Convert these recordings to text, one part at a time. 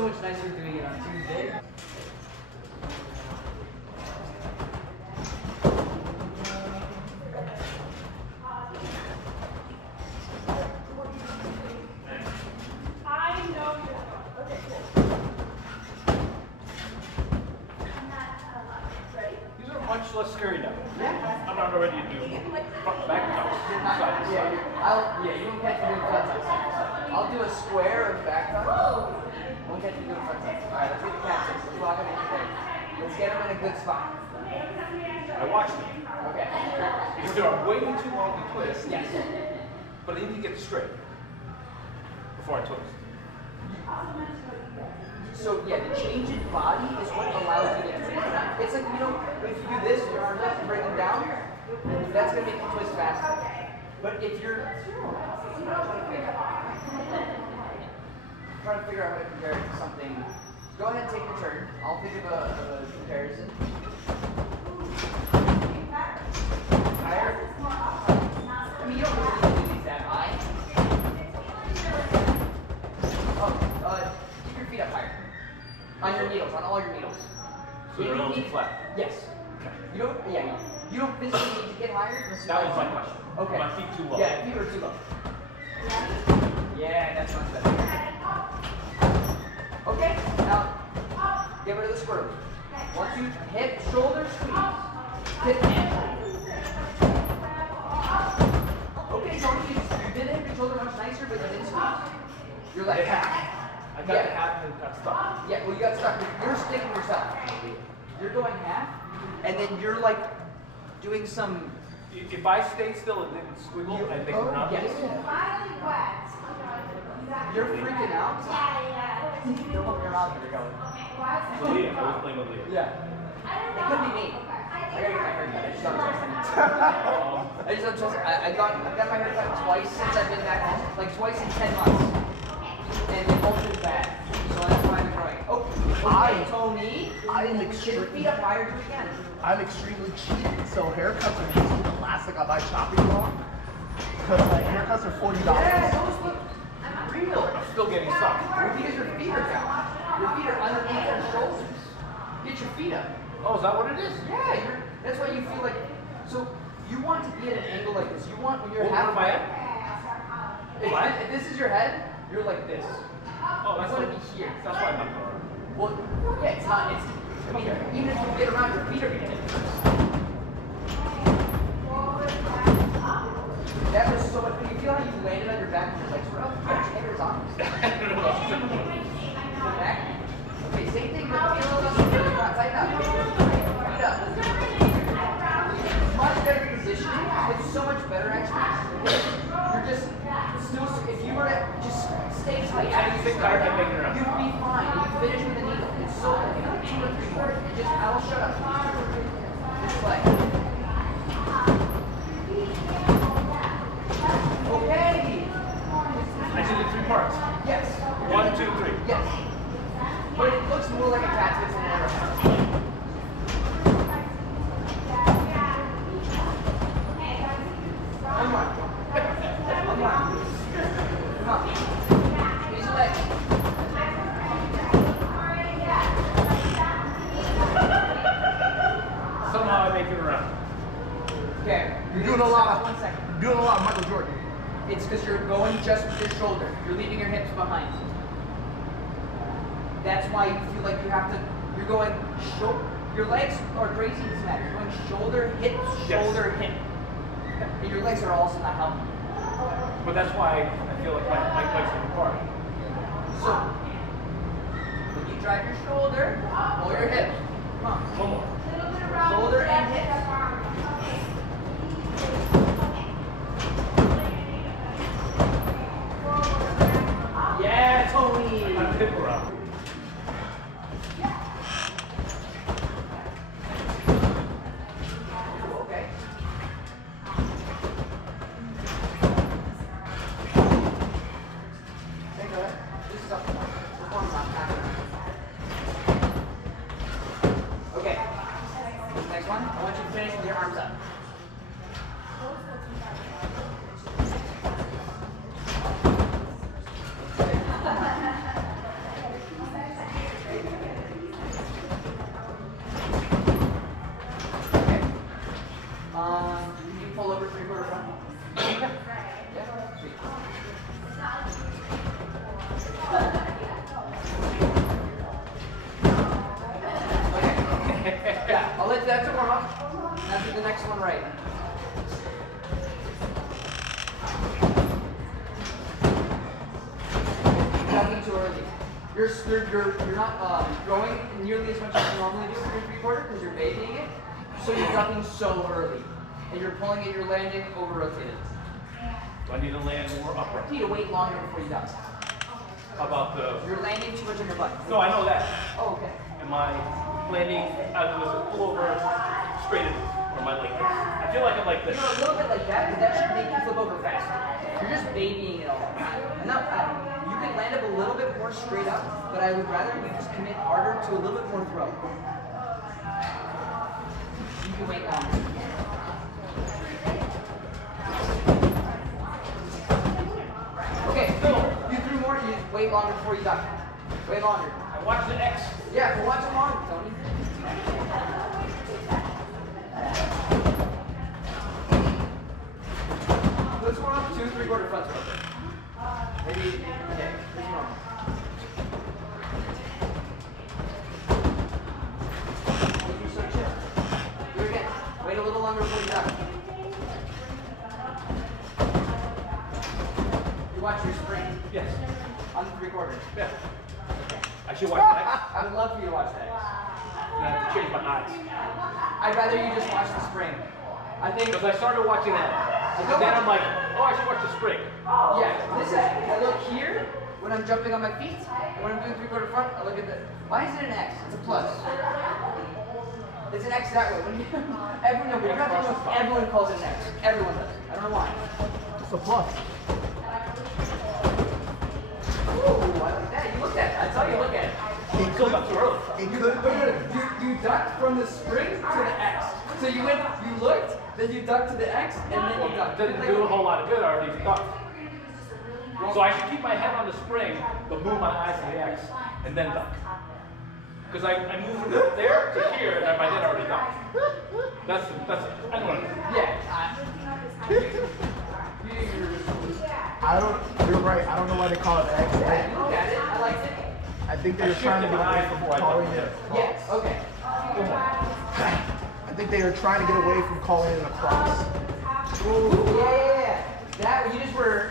so much nicer doing it on Tuesday. Much less scary now. Yeah. I'm not ready to do back toss. Yeah, you won't catch me doing front touch. I'll do a square of back touch. Won't catch me doing front touch. Alright, let's get the cat six. Let's lock him in today. Let's get him in a good spot. I watched it. Okay. Because they are way too long to twist. Yes. But I need to get straight before I twist. So yeah, the change in body is what allows you to twist. It's like, you know, if you do this, your arms up and bring them down, that's gonna make you twist faster. But if you're trying to figure out how to compare it to something, go ahead and take your turn. I'll think of a comparison. Higher. I mean, you don't really need to do these that high. Oh, keep your feet up higher. On your needles, on all your needles. So they're all flat? Yes. Okay. You don't physically need to get higher. That was my question. Okay. My feet too low. Yeah, feet are too low. Yeah, that's much better. Okay, now get rid of the squirrel. Once you hip, shoulder, squeeze. Hip, hand. Okay, so you did hip and shoulder much nicer, but you didn't squeeze. You're like half. I got the half and got stuck. Yeah, well, you got stuck. You're sticking yourself. You're going half, and then you're like doing some. If I stayed still and didn't squiggle, I think we're not. Yes. You're freaking out. You're looking around where you're going. Leah, I was playing with Leah. Yeah. It could be me. I gotta get my haircut. I just got trusted. I've got my haircut twice since I've been back home. Like twice in 10 months. And they both been bad. So that's why I'm growing. Okay, Tony. Get your feet up higher, do it again. I'm extremely cheap, so haircuts are usually the last thing I buy shopping block. Because like haircuts are $40. Yeah, those look real. I'm still getting stuck. Because your feet are down. Your feet are underneath your shoulders. Get your feet up. Oh, is that what it is? Yeah, that's why you feel like. So you want to be at an angle like this. You want when you're half. What am I If this is your head, you're like this. Oh, that's you want like, to be here. that's why I'm not going. Well, yeah, it's not. It's. I mean, even if you get around, your feet are gonna hit first. That was so much. You feel how you landed on your back and your legs were up. You got your fingers on. The back. Okay, same thing. But feel a little bit. Tighten up. Feet up. Much better positioning. It's so much better actually. You're just still. If you were to just stay tight, you'd be fine. You finish with a needle. It's so. You know, 2 or 3 more. And just. I will shut up. Just like. Okay. I did it 3 parts. Yes. 1, 2, 3. Yes. But it looks more like a cat fits than an arrow. Come on. Come on. Come on. Use your legs. Somehow I make it around. Okay. You're doing a lot. 1 second. You're doing a lot of Michael Jordan. It's because you're going just with your shoulder. You're leaving your hips behind. That's why you feel like you have to. You're going. Your legs are crazy. It doesn't matter. You're going shoulder, hip, shoulder, hip. And your legs are also not helping. But that's why I feel like my legs are apart. So, when you drive your shoulder, pull your hips. Come on. One more. Shoulder and hips. Yeah, Tony. I'm hip around. Okay. Take a. This is up. This one's not happening. Okay. Next one. I want you to finish with your arms up. You can pull over 3/4 front. Yeah. Sweet. Okay. Yeah, I'll let that to warm up. Now do the next one right. Ducking too early. You're not growing nearly as much as you normally do for your 3/4 because you're babying it. So you're ducking so early. And you're pulling it, you're landing over rotated. Do I need to land more upright? You need to wait longer before you duck. How about the... You're landing too much on your butt. No, I know that. Oh, okay. Am I landing as a pull over straight in? Or am I like this? I feel like I'm like this. You're a little bit like that, but that should make you flip over faster. You're just babying it all. You can land up a little bit more straight up, but I would rather you just commit harder to a little bit more throw. You can wait longer. Okay, you threw more, you wait longer before you duck. Wait longer. I watch the X. Yeah, but watch it longer, Tony. Let's go up 2 3/4 fronts real quick. Maybe, okay, here's normal. You're so chill. Do it again. Wait a little longer before you duck. You watch your spring Yes. on the 3/4. Yeah. I should watch the X. I would love for you to watch that. I have to change my eyes. I'd rather you just watch the spring. I think, Because I started watching that. And then I'm like, oh, I should watch the spring. yeah, this is, I look here when I'm jumping on my feet, and when I'm doing 3/4 front, I look at the, why is it an X? It's a plus. It's an X that way. When you, everyone calls it an X. Everyone does. I don't know why. It's a plus. Ooh, I like that. You looked at it. That's how you look at it. It Still could, not too early. it could be. You ducked from the spring to the X. So you went, you looked, then you ducked to the X, and then you ducked. Didn't do a whole lot of good. I already ducked. So I should keep my head on the spring, but move my eyes to the X, and then duck. Because I moved from there to here, and my head already ducked. That's, I don't know. Yeah. You're right. I don't know why they call it the X. Yeah, you look at it. I liked it. I think they were trying to shifted get my away eyes from before I calling ducked. it. Yes. Okay. I think they were trying to get away from calling it a cross. Yeah. That you just were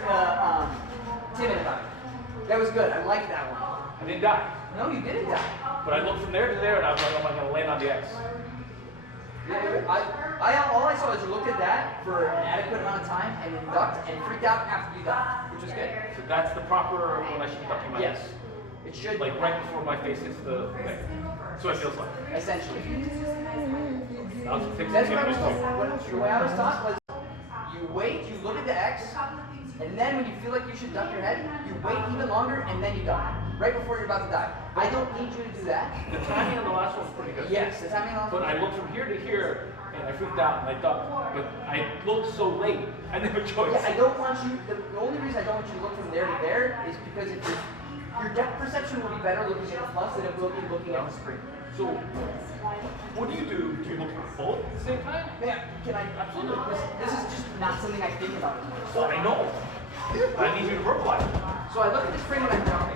timid about it. That was good. I like that one. I didn't die. No, you didn't die. But I looked from there to there, and I was like, am I going to land on the X? All I saw is you looked at that for an adequate amount of time and then ducked and freaked out after you ducked, which was good. So that's the proper when I should be ducking my Yes. head. It should, Like right before my face hits the thing. So it feels like. essentially. I'll fix That's it. what I was taught. The way I was taught was you wait, you look at the X, and then when you feel like you should duck your head, you wait even longer and then you duck. Right before you're about to die. I don't need you to do that. The timing on the last one's pretty good. Yes, the timing on But I looked from here to here, and I freaked out, and I ducked. But I looked so late, I didn't have a choice. Yeah, I don't want you, the only reason I don't want you to look from there to there is because if your depth perception will be better looking at the plus than it will be looking at the spring. So, what do? Do you look at both at the same time? Man, can I, absolutely, this is just not something I think about anymore. So I know. I need you to verbalize it. So I look at the spring when I'm jumping.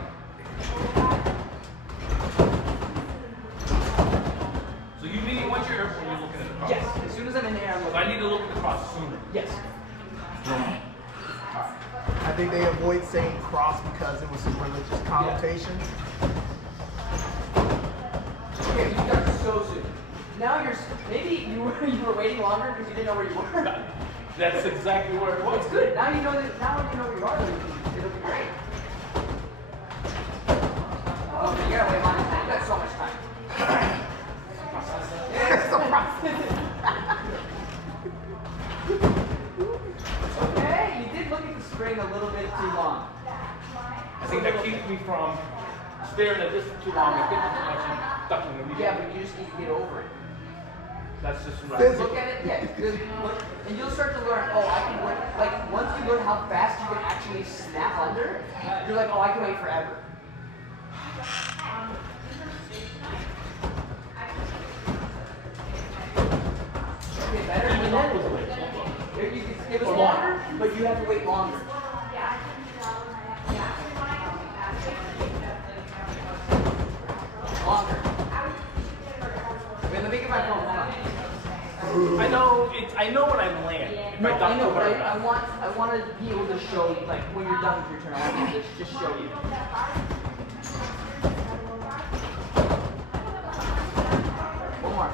So you mean once you're airport, you're looking at the cross? Yes, as soon as I'm in there, I'm So looking. I need to look at the cross sooner. Yes. I think they avoid saying cross because it was some religious connotation. Okay, you got so soon. Now maybe you were waiting longer because you didn't know where you were. That's exactly where it was. It's good. Now you know that. Now you know where you are. It'll be great. Oh, but you gotta wait longer. You got so much time. It's a process. Okay, you did look at the spring a little bit too long. I think that keeps me from staring at this for too long and thinking too much and ducking immediately. Yeah, but you just need to get over it. That's just right. Look at it, yeah. And you'll start to learn, oh, I can work. Like, once you learn how fast you can actually snap under, you're like, oh, I can wait forever. Okay, better. thought it was late. It was longer, but you have to wait longer. Longer. Wait, let me get my phone. Hold on. I know when I'm land. If No, I duck I know, to but where I want to be able to show you, like when you're done with your turn. I want to just show you. One more.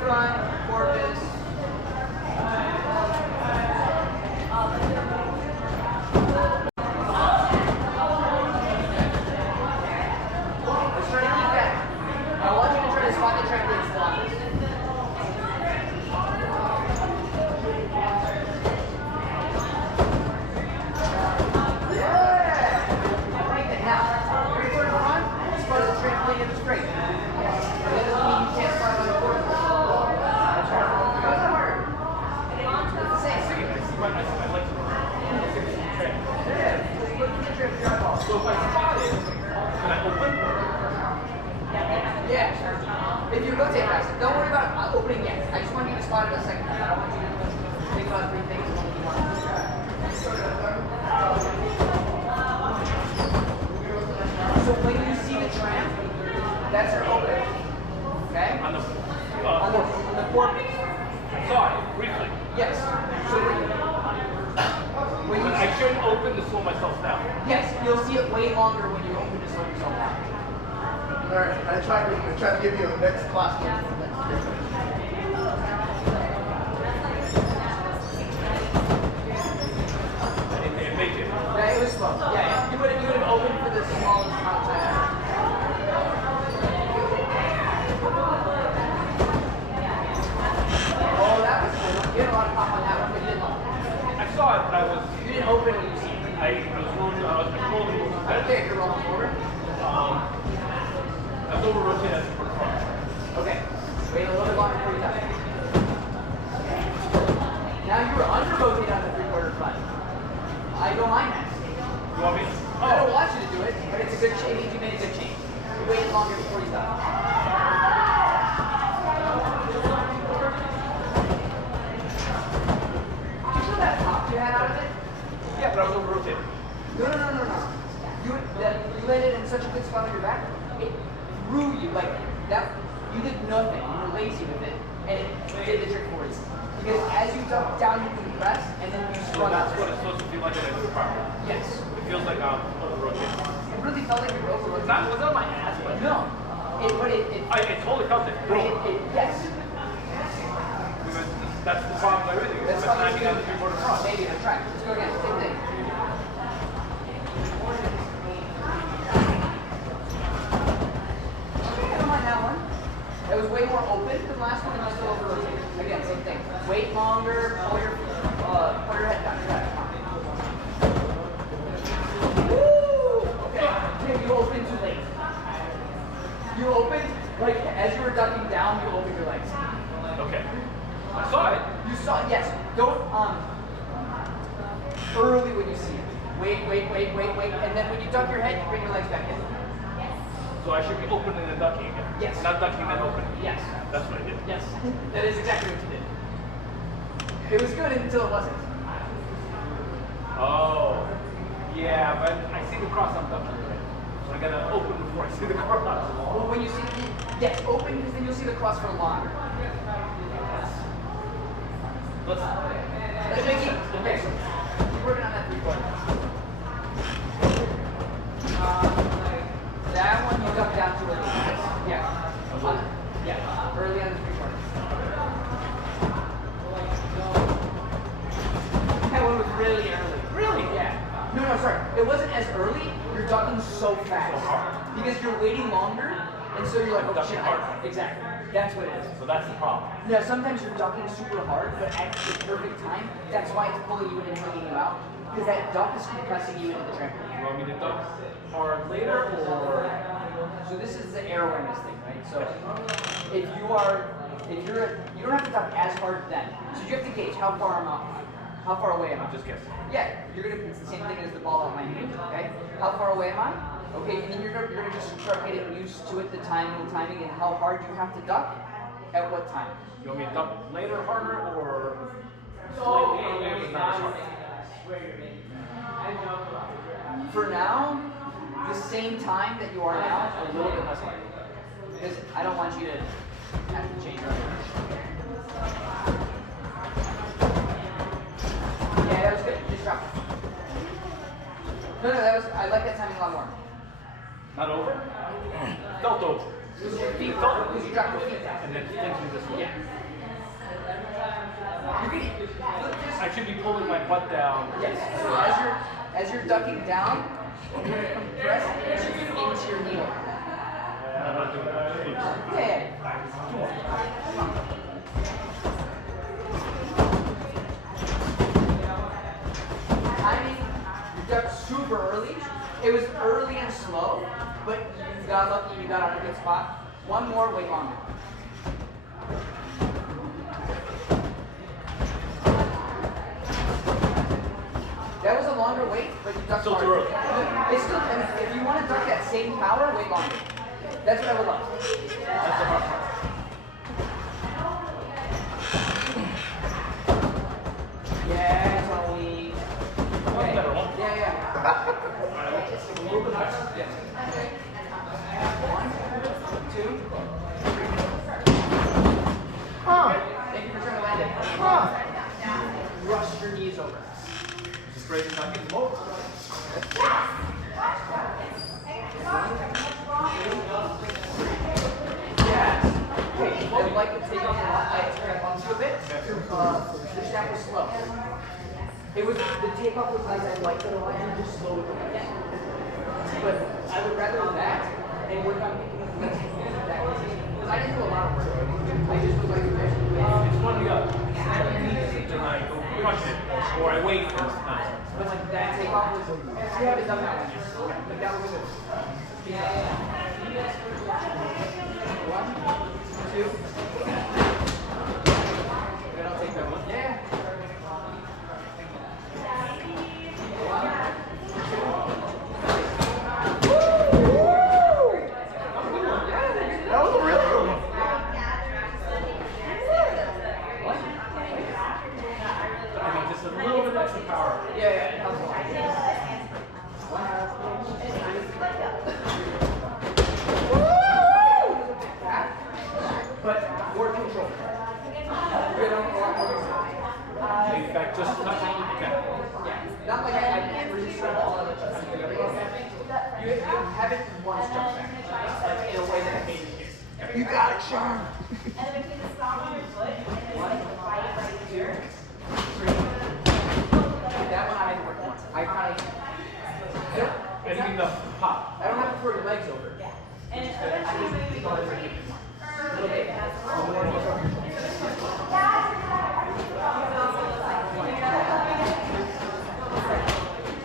Front, Corpus. Let's try to keep that. I want you to try to spot the trampolines longest. Yeah! Like that. Now, three quarter front, spot the trampoline in the straight. That doesn't mean you can't spot it on the quarter. That's hard. How's that hard? It's the same. I like to train. Yeah. Look at the trip, your eyeball. So if I spot it, can I open? Yeah. If you rotate fast, don't worry about opening yet. I just want you to spot it a second. I don't want you to think about three things and what you want. So when you see the tram, that's your open. Okay? On the On the corpus. I saw it briefly. Yes. So when you I shouldn't open to slow myself down. yes, you'll see it way longer when you open to slow yourself down. All right, I try to give you a next class. It made it. Yeah, it was slow. Yeah. You would have opened for the smallest amount of time. Oh, that was good. You had a lot of pop on that one, but you didn't open. I saw it, but You didn't open when you see it. I was rolling, I was controlling the movement. Okay, you're rolling forward. I was over rotating for the front. Okay. Wait a little bit longer before you touch. Now you were under rotated on the three-quarter front. I don't mind that. You want me? I don't want you to do it, but it's a good change. It means you made a good change. You waited longer before you stopped. Did you feel that pop you had out of it? Yeah, but I was over rotating. No. You landed in such a good spot on your back. It threw you like that. You did nothing. You were lazy with it, and it did the trick for you. Because as you duck down, you can press, and then you So sprung that's out. what it's supposed to feel like in a car. Yes. It feels like I'm over rotating. It really felt like you were over. It's not, it was not my ass, but No. it totally felt it. Yes. Because that's the problem with everything. That's It's why not you getting the three-quarter front. maybe let's try. Let's go again. Same thing. Okay, I don't mind that one. It was way more open than the last one, and I was still over rotated. Again, same thing. Wait longer. Pull your head down. You got it. Come on. Woo! Okay. Yeah, you opened too late. You opened like as you were ducking down. You opened your legs. Okay. I saw it. You saw, yes. Don't, early when you see it. Wait. And then when you duck your head, you bring your legs back in. So I should be opening and ducking again. Yes. Not ducking and opening. Yes. That's what I did. Yes. That is exactly what you did. It was good until it wasn't. Oh. Yeah, but I see the cross I'm ducking. So I gotta open before I see the cross. Well, when you see, yes, open because then you'll see the cross for longer. Let's make it, okay, so keep working on that three-quarter. That one you duck down to early. Yeah. Yeah. Early on the three-quarter. That one was really early. Really? Yeah. No, sorry. It wasn't as early. You're ducking so fast. So hard. Because you're waiting longer, and so you're like, oh Ducking shit. hard. Exactly. That's what it is. So that's the problem. Now, sometimes you're ducking super hard, but at the perfect time. That's why it's pulling you in and hugging you out. Because that duck is compressing you into the trampoline. You want me to duck hard later or? So this is the air awareness thing, right? So if you don't have to duck as hard then. So you have to gauge how far I'm off. How far away am I? I'm just guessing. Yeah, you're gonna. It's the same thing as the ball out my hand. Okay. How far away am I? Okay, and then you're gonna just start getting used to it, the timing, and how hard you have to duck. At what time? You want me to duck later harder or slightly earlier but not as hard? For now, the same time that you are now, a little bit less hard. Because I don't want you to have to change your Yeah, that was good. Just drop it. No, I like that timing a lot more. Not over? Felt over. Because your feet felt because you dropped your feet down. And then thinking this way. Yeah. You're good. I should be pulling my butt down. Yes. So as you're ducking down, you're gonna compress into your needle. I'm not doing that. Yeah. Timing, you ducked super early. It was early and slow, but you got lucky, you got on a good spot. One more, wait longer. That was a longer wait, but you ducked Still too harder. early. It's still, if you want to duck that same power, wait longer. That's what I would love. That's the hard part. Yeah, Tony. Okay. better one. Yeah, yeah. Just a little bit higher. Yes. Okay. 1, 2, 3. Huh. Thank you for trying to land it. Huh. Rush your knees over. Just great to not get low. Yes. Okay, I'd like to take off a lot. I bumped you a bit. The shaft was slow. It was, the takeoff was nice. I liked it a lot. You just slow it down. But I would rather that and work on making it that was because I didn't do a lot of work. I just was like, It's one or the other. Then I go crush it, or I wait for this time. but like that takeoff was, you haven't done that one yet. But that was good. One, two. Good, I'll take that one. Yeah. That was a real good one. I mean, just a little bit extra power. Yeah. But more control. Good on more control. In fact, just touching the cat. Yeah. Not like I resist all of it. You have it once jump back. Like in a way that made you. You got it, Sean. That one I had to work on. I kind of. Anything the pop. I don't have to throw your legs over. I just throw it right here. A little bit.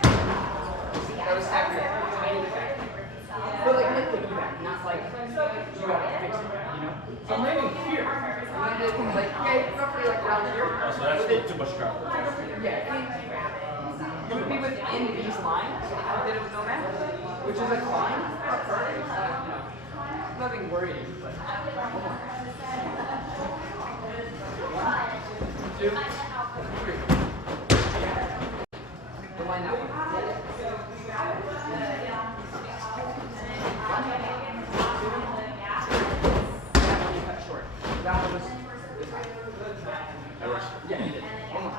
That was accurate. Tiny bit back. But like nitpicky back, not like you gotta fix it back, you know? So I'm landing here. I landed like, okay, roughly like around here. Oh, so that's a little too much travel. Yeah, you would be within these lines if I did it with no man, which is a climb. Not perfect. Nothing worrying, but one more. 1, 2, 3. Rewind that one. 1, 2, 3. That one you cut short. That one was this high. I rushed. Yeah, you did. One more.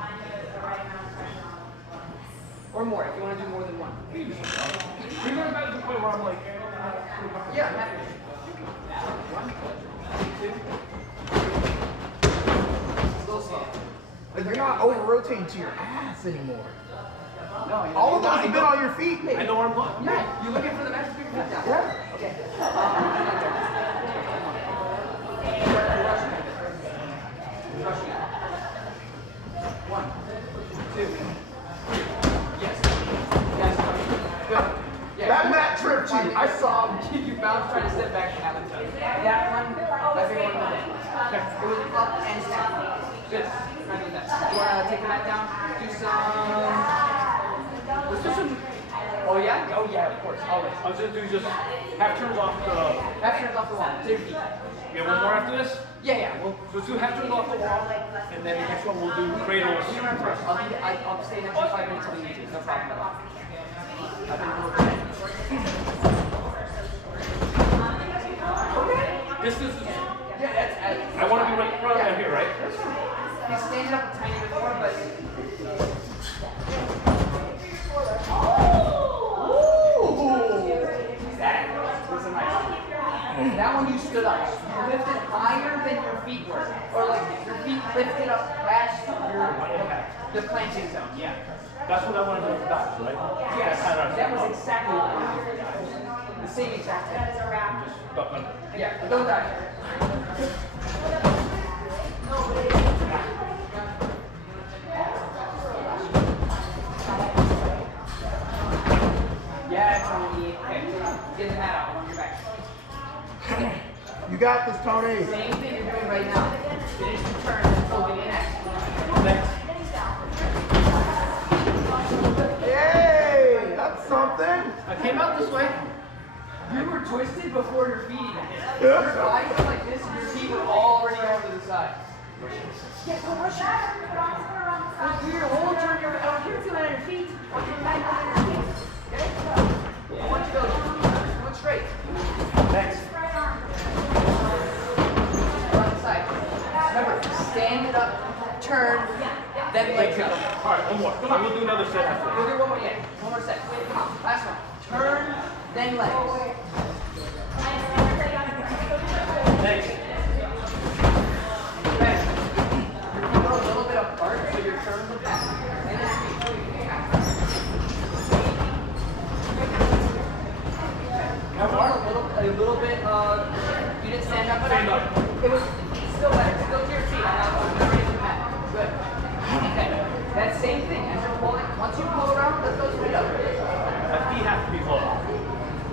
Or more, if you want to do more than one. We're going back to the point where I'm like, Yeah, I'm happy. 1, 2, 3. A little slow. Like you're not over rotating to your ass anymore. No, All of those have been on your feet. I know where I'm going. Yeah, you're looking for the match to pick down. Yeah. Okay. Rushing it. 1, 2. Yes. Yes. Good. Yeah. That mat tripped you. I saw him. You bounced trying to step back and have it touch. That one, my favorite one of the day. It was up and snap. Good. Try to do that. You want to take the mat down? Do some. Let's do some Oh yeah? Oh yeah, of course, always. I was gonna do just half turns off the. Half turns off the wall. To your feet. Yeah, one more after this. Yeah. So let's do half turns off the wall, and then the next one we'll do cradles. You run first. I'll stay next to 5 minutes till we need to. No problem at all. I've been doing it. This is. Yeah, that's. I want to be right around here, right? He's standing up a tiny bit more, but. That one you stood up. You lifted higher than your feet were. Or like your feet lifted up past the planting zone. Yeah. That's what I want to do with that, right? Yes. That's That was exactly what I wanted. The same exact thing. just duck under. Yeah, but don't die. Yeah, Tony. Okay. Get that out on your back. You got this, Tony. Same thing you're doing right now. Finish the turn and hold it in X. Next. Yay! That's something. I came out this way. You were twisted before your feet even hit. Yeah. Your body was like this and your feet were already over to the side. Yeah, go rush it. Do your whole turn. I want you to feel it on your feet. Okay? I want you to go straight. Next. On the side. Remember, stand it up, turn, then legs up. All right, one more. Come on, we'll do another set after We'll this. do one more, yeah. One more set. Come on, last one. Turn, then legs. Next. Best. Your feet are a little bit apart, so your turn will back. And then feet. Now, a little bit, you didn't stand up. Stand up. It was still better. Still to your feet. I'm not raising the mat. Good. Okay. That same thing as you're pulling. Once you pull around, let's go straight up. My feet have to be low.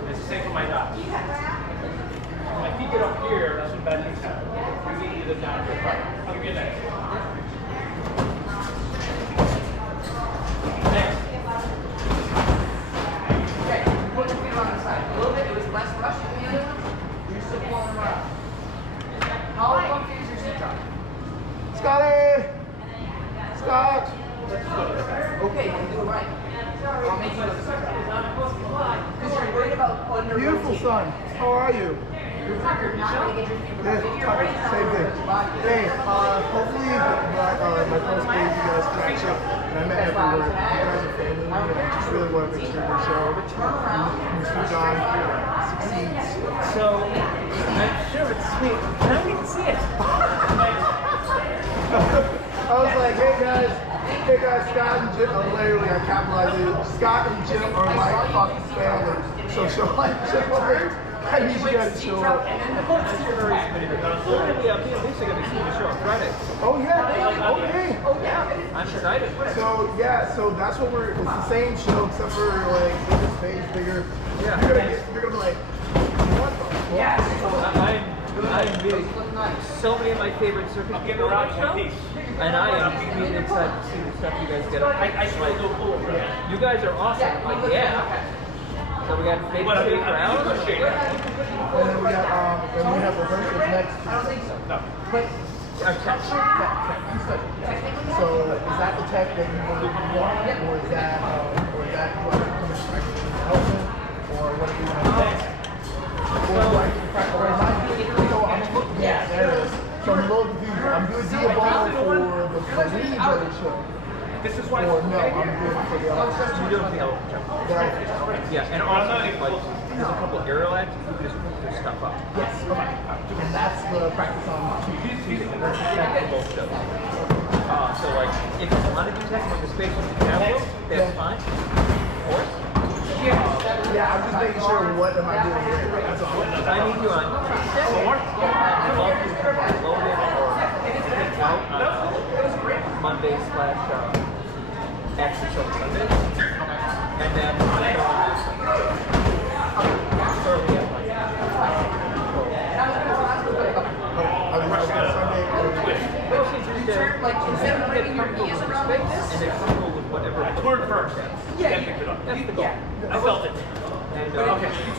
It's the same for my thighs. When my feet get up here, that's when bad things happen. You get either down or up. I'll give you next. Next. Okay. Put your feet around the side. A little bit. It was less rush than the other one. You're still pulling them around. How comfy is your seat drop? Scotty! Scott! Okay, then do it right. I'll make you go to the seat drop. Because you're worried about under Beautiful son. How are you? You're not going to get your feet Yeah, same thing. Hey, hopefully my first page you guys catch up and I met everywhere. You guys are family and I just really want to make sure your show Mr. John succeeds. So, I'm sure it's sweet. I don't even see it. I was like, hey guys, Scott and Jim, literally I capitalized it. Scott and Jim are like fucking family. So show like Jim over. I need you guys to show up. Literally, I'm basically going to see the show on Friday. Oh yeah, okay. Oh, yeah. I'm excited. So yeah, so that's what it's the same show except for like bigger space, bigger. Yeah. You're gonna be like, what the fuck? Yes. I'm really, Look nice. so many of my favorite circus I'll give it people around watch one show, piece. and I am really excited to see the stuff you guys get up. I still do a pull over. You guys are awesome. Like, yeah. So we got baby But I shake mean, for Alan. And then we got then we have rehearsals next. I don't think so. No. But So is that the tech that you want, or is that what comes from Elton, or what do you want to do? Or like, or am I doing it? So I'm looking. Yeah, there it is. So I'm a little confused. I'm doing Diabolo for the League show. This is why. Or no, I'm doing it for the other. You don't the elephant jump. Yeah, and also like there's a couple aerial acts. You can just put this stuff up. Yes. Okay. And that's the practice on Tuesday. For both shows. So like, if you want to do technical the space with the tableau, that's fine. Of course. Yeah, I'm just making sure what am I doing here. That's all. I need you on Monday / Action Show Sunday. And then